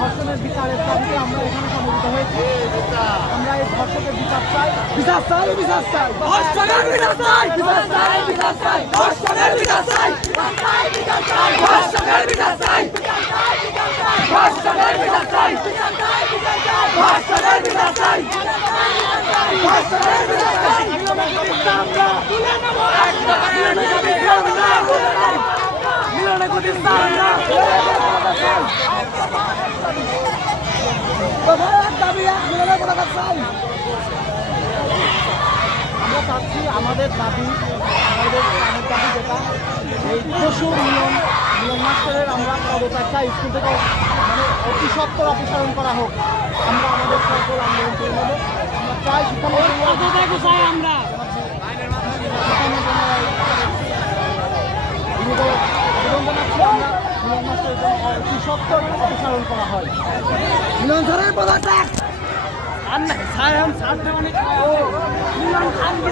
ধর্ষণের বিচারের দাবিতে আমরা এখানে সমবেত হয়েছি। আমরা এই ধর্ষকের বিচার চাই, বিচার চাই, বিচার চাই, ধর্ষণের বিচার চাই, বিচার চাই, বিচার চাই, ধর্ষণের বিচার চাই, ধর্ষণের বিচার চাই, ধর্ষণের বিচার চাই, ধর্ষণের বিচার চাই, ধর্ষণের বিচার চাই, মিলনে গতি চাই না। আমরা চাচ্ছি আমাদের দাবি, আমাদের দাবি যেটা এই পশু নিয়ম মাস্টারের আমরা পদত্যাগ চাই, স্কুল থেকে মানে অতি সত্তর অপসারণ করা হোক। আমরা আমাদের সকল আন্দোলন করে নেব। আমরা চাই শিক্ষামন্ত্রী চাই আমরা মিলন মাস্টারের জন্য অতি সত্তর অপসারণ করা হয়। মিলন স্যারের পদত্যাগ আর না সায়ন সাথে অনেক মিলন খান কি